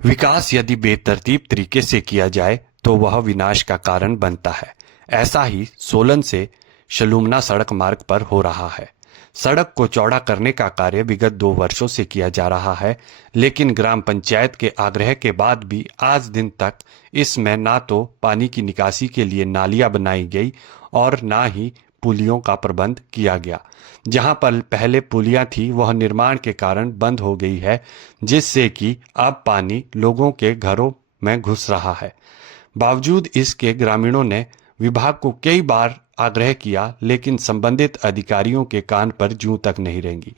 विकास यदि बेतरतीब तरीके से किया जाए तो वह विनाश का कारण बनता है। ऐसा ही सोलन से शलूमना सड़क मार्ग पर हो रहा है। सड़क को चौड़ा करने का कार्य विगत 2 वर्षों से किया जा रहा है, लेकिन ग्राम पंचायत के आग्रह के बाद भी आज दिन तक इसमें ना तो पानी की निकासी के लिए नालियां बनाई गई और ना ही पुलियों का प्रबंध किया गया। जहां पर पहले पुलियां थी वह निर्माण के कारण बंद हो गई है, जिससे कि अब पानी लोगों के घरों में घुस रहा है। बावजूद इसके ग्रामीणों ने विभाग को कई बार आग्रह किया, लेकिन संबंधित अधिकारियों के कान पर जूं तक नहीं रेंगी।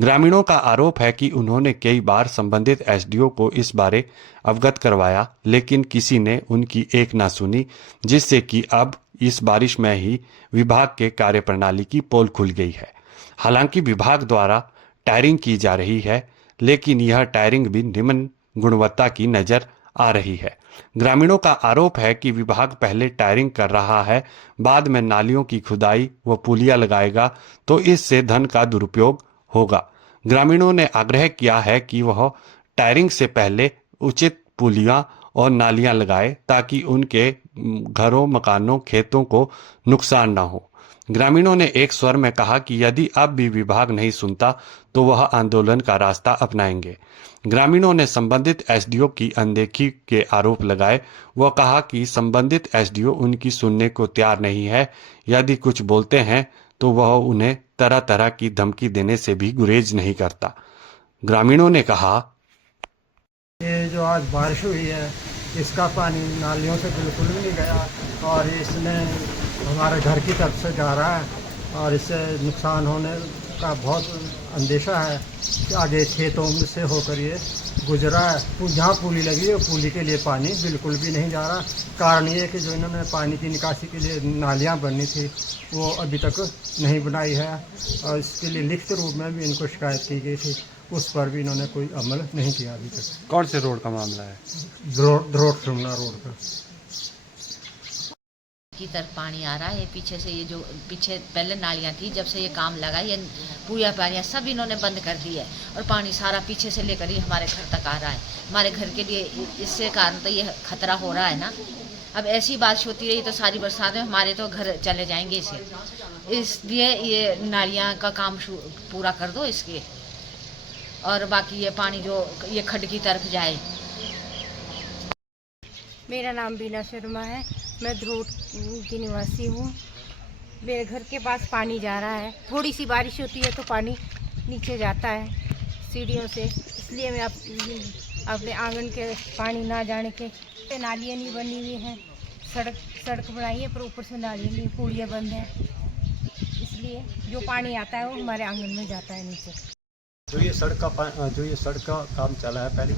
ग्रामीणों का आरोप है कि उन्होंने कई बार संबंधित एसडीओ को इस बारे अवगत करवाया, लेकिन किसी ने उनकी एक ना सुनी, जिससे कि अब इस बारिश में ही विभाग के कार्यप्रणाली की पोल खुल गई है। हालांकि विभाग द्वारा टायरिंग की जा रही है, लेकिन यह टायरिंग भी निम्न गुणवत्ता की नजर आ रही है। ग्रामीणों का आरोप है कि विभाग पहले टायरिंग कर रहा है, बाद में नालियों की खुदाई व पुलिया लगाएगा, तो इससे धन का दुरुपयोग होगा। ग्रामीणों ने आग्रह किया है कि वह टायरिंग से पहले उचित पुलियां और नालियां लगाए, ताकि उनके घरों, मकानों, खेतों को नुकसान न हो। ग्रामीणों ने एक स्वर में कहा कि यदि अब भी विभाग नहीं सुनता तो वह आंदोलन का रास्ता अपनाएंगे। ग्रामीणों ने संबंधित एसडीओ की अनदेखी के आरोप लगाए। वह कहा कि संबंधित एसडीओ उनकी सुनने को तैयार नहीं है। यदि कुछ बोलते हैं तो वह उन्हें तरह तरह की धमकी देने से भी गुरेज नहीं करता। ग्रामीणों ने कहा, ये जो आज बारिश हुई है इसका पानी नालियों से बिल्कुल भी नहीं गया और इसमें हमारे घर की तरफ से जा रहा है और इससे नुकसान होने का बहुत अंदेशा है कि आगे खेतों में से होकर ये गुजरा है। जहाँ पुली लगी है पुली के लिए पानी बिल्कुल भी नहीं जा रहा। कारण ये है कि जो इन्होंने पानी की निकासी के लिए नालियाँ बननी थी वो अभी तक नहीं बनाई है और इसके लिए लिखित रूप में भी इनको शिकायत की गई थी, उस पर भी इन्होंने कोई अमल नहीं किया अभी तक। कौन से रोड का मामला है? धरोट शिमला रोड पर की तरफ पानी आ रहा है। पीछे से ये जो पीछे पहले नालियाँ थी, जब से ये काम लगा ये पूजा पानियाँ सब इन्होंने बंद कर दी है और पानी सारा पीछे से लेकर ही हमारे घर तक आ रहा है। हमारे घर के लिए इससे कारण तो ये खतरा हो रहा है ना। अब ऐसी बारिश होती रही तो सारी बरसात में हमारे तो घर चले जाएंगे इसे, इसलिए ये नालियाँ का काम पूरा कर दो इसके, और बाकी ये पानी जो ये खड्ड की तरफ जाए। मेरा नाम बीना शर्मा है, मैं धरोट की निवासी हूँ। मेरे घर के पास पानी जा रहा है, थोड़ी सी बारिश होती है तो पानी नीचे जाता है सीढ़ियों से, इसलिए मैं अपने आंगन के पानी ना जाने के नालियाँ नहीं बनी हुई हैं। सड़क बनाई है पर ऊपर से नालियाँ नहीं, पुलियाँ बंद हैं, इसलिए जो पानी आता है वो हमारे आंगन में जाता है नीचे। जो ये सड़क का काम चला है, पहले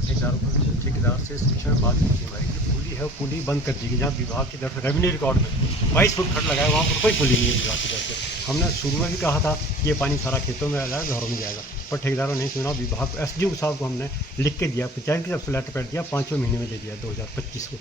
ठेकेदार से सूचना बाद में हमारी जो पुली है वो पुली बंद कर दी गई। जहाँ विभाग की तरफ रेवेन्यू रिकॉर्ड में 22 फुट खट लगाया, वहाँ पर कोई पुली नहीं है विभाग की तरफ से। हमने शुरू में भी कहा था ये पानी सारा खेतों में आ जाएगा, घरों में जाएगा, पर ठेकेदारों ने नहीं सुना। विभाग एसडीओ साहब को हमने लिख के दिया, पंचायत की तरफ से लेटर पैड दिया, 5वें महीने में दे दिया 2025 को,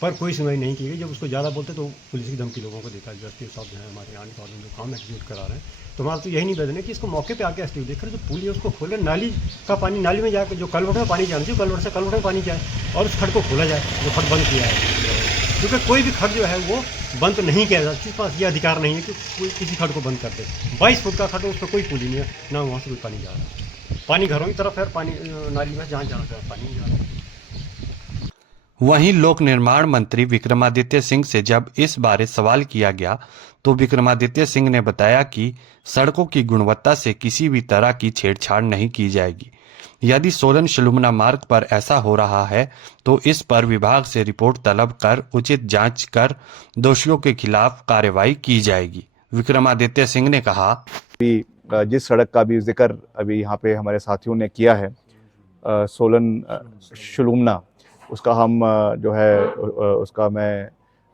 पर कोई सुनवाई नहीं की गई। जब उसको ज़्यादा बोलते तो पुलिस की धमकी लोगों को देता है। जो एसडीओ साहब जो है हमारे आने वाले जो काम एग्जीक्यूट करा रहे हैं, तो हमारा तो यही निवेदन है कि इसको मौके पे आके एसडीओ देख रहे, जो पुल है उसको खोले, नाली का पानी नाली में जाकर जो कलवट में पानी जाना चाहिए कलवट से कलवट में पानी जाए और उस खड को खोला जाए जो खड बंद किया है। क्योंकि कोई भी खड जो है वो बंद नहीं किया जाता, किसी पास ये अधिकार नहीं है कि कोई किसी खड को बंद कर दे। 22 फुट का खड है, उस पर कोई पुली नहीं है, ना वहाँ से कोई पानी जा रहा है। पानी घरों की तरफ है, पानी नाली में जहाँ जाना चाहिए पानी नहीं जा रहा है। वहीं लोक निर्माण मंत्री विक्रमादित्य सिंह से जब इस बारे सवाल किया गया तो विक्रमादित्य सिंह ने बताया कि सड़कों की गुणवत्ता से किसी भी तरह की छेड़छाड़ नहीं की जाएगी। यदि सोलन शलूमना मार्ग पर ऐसा हो रहा है तो इस पर विभाग से रिपोर्ट तलब कर उचित जांच कर दोषियों के खिलाफ कार्रवाई की जाएगी। विक्रमादित्य सिंह ने कहा, जिस सड़क का भी जिक्र अभी यहाँ पे हमारे साथियों ने किया है, सोलन शलूमना, उसका हम जो है उसका मैं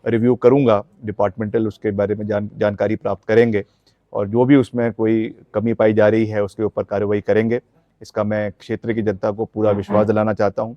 रिव्यू करूंगा, डिपार्टमेंटल उसके बारे में जानकारी प्राप्त करेंगे और जो भी उसमें कोई कमी पाई जा रही है उसके ऊपर कार्रवाई करेंगे। इसका मैं क्षेत्र की जनता को पूरा विश्वास दिलाना चाहता हूं।